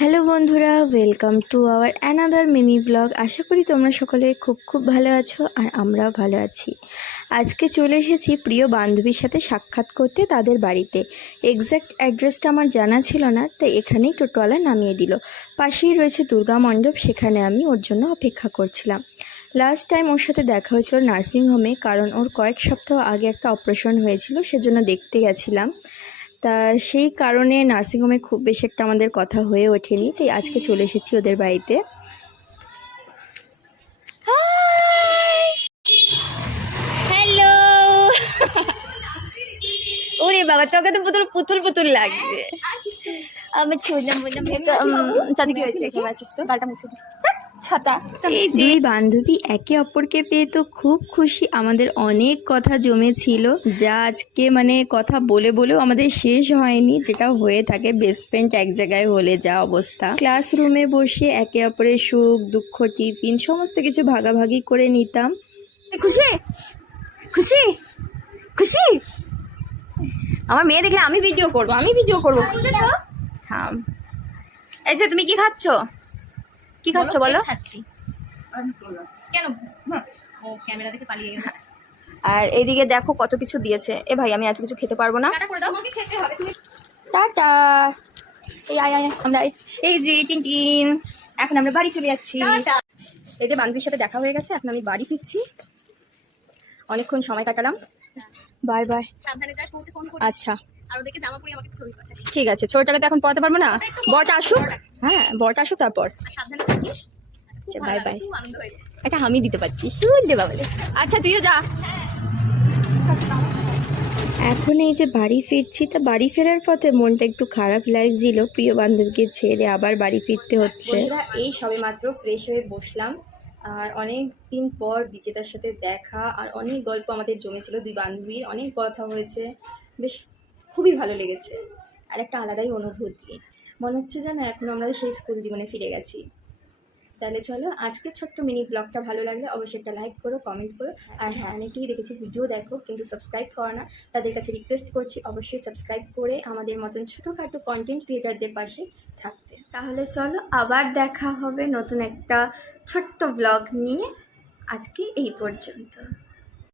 Hello বন্ধুরা, welcome to our another mini blog. আশা করি তোমরা সকলে খুব ভালো আছো আর আমরাও ভালো আছি। আজকে চলে এসেছি প্রিয় বান্ধবীর সাথে সাক্ষাৎ করতে তাদের বাড়িতে। এক্স্যাক্ট অ্যাড্রেসটা আমার জানা ছিল না, তাই এখানেই টোটোওয়ালা নামিয়ে দিল। পাশেই রয়েছে দুর্গা মণ্ডপ, সেখানে আমি ওর জন্য অপেক্ষা করছিলাম। লাস্ট টাইম ওর সাথে দেখা হয়েছিল নার্সিংহোমে, কারণ ওর কয়েক সপ্তাহ আগে একটা অপারেশন হয়েছিল, সেজন্য দেখতে গেছিলাম। তা সেই কারণে নার্সিংহোমে খুব বেশি একটা আমাদের কথা হয়ে ওঠেনি, তাই আজকে চলে এসেছি ওদের বাড়িতে। হ্যালো। ওরে বাবা, তোকে তো পুতুল পুতুল লাগছে। আমি তাতে কি হয়েছে? গালটা মুছে ছাতা। এই দুই বান্ধবী একে অপরকে পেয়ে তো খুব খুশি। আমাদের অনেক কথা জমেছিল, যা আজকে কথা বলে বলেও আমাদের শেষ হয়নি, যেটা হয়ে থাকে বেস্ট ফ্রেন্ড এক জায়গায় হলে যা অবস্থা। ক্লাসরুমে বসে একে অপরের সুখ দুঃখ টিফিন সমস্ত কিছু ভাগাভাগি করে নিতাম। খুশি খুশি খুশি। আমার মেয়ে দেখলে আমি ভিডিও করবো। থাম। এই যে তুমি কি খাচ্ছ বলো? কেন ও ক্যামেরা দেখে পালিয়ে গেল। আর এইদিকে দেখো কত কিছু দিয়েছে। এ ভাই, আমি এত কিছু খেতে পারবো না। টাটা। এই আয় আমরা এই যে টিন এখন আমরা বাড়ি চলে যাচ্ছি। এই যে বান্ধবীর সাথে দেখা হয়ে গেছে, এখন আমি বাড়ি ফিরছি। অনেকক্ষণ সময় কাটালাম। Bye bye. সাবধানে যাস, পৌঁছে ফোন করিস। আচ্ছা আর ওদেরকে জামা পরিয়ে আমাকে ছবি পাঠাস। ঠিক আছে, ছোটটাকে তো এখন পড়াতে পারবো না, বরটা আসুক। হ্যাঁ, বরটা আসুক তারপর। সাবধানে থাকিস। আচ্ছা বাই বাই। খুব আনন্দ হয়েছে। এটা আমি দিতে পারছি, শুনলে বাবলে। আচ্ছা তুইও যা। এখন এই যে বাড়ি ফিরছি, তা বাড়ি ফেরার পথে মনটা একটু খারাপ লাগছিল, প্রিয় বান্ধবীকে ছেড়ে আবার বাড়ি ফিরতে হচ্ছে। এই সবে মাত্র ফ্রেশ হয়ে বসলাম, আর অনেক দিন পর বিজেতার সাথে দেখা, আর অনেক গল্প আমাদের জমেছিল দুই বান্ধবীর, অনেক কথা হয়েছে, বেশ খুবই ভালো লেগেছে। আর একটা আলাদাই অনুভূতি, মনে হচ্ছে যেন এখন আমরা সেই স্কুল জীবনে ফিরে গেছি। তাহলে চলো, আজকে ছোট্ট মিনি ব্লগটা ভালো লাগলে অবশ্যই একটা লাইক করো, কমেন্ট করো। আর হ্যাঁ, অনেকেই দেখেছি ভিডিও দেখো কিন্তু সাবস্ক্রাইব করো না, তাদের কাছে রিকোয়েস্ট করছি অবশ্যই সাবস্ক্রাইব করে আমাদের মতন ছোটোখাটো কন্টেন্ট ক্রিয়েটারদের পাশে থাকতে। তাহলে চলো, আবার দেখা হবে নতুন একটা ছোট্ট ব্লগ নিয়ে। আজকে এই পর্যন্ত।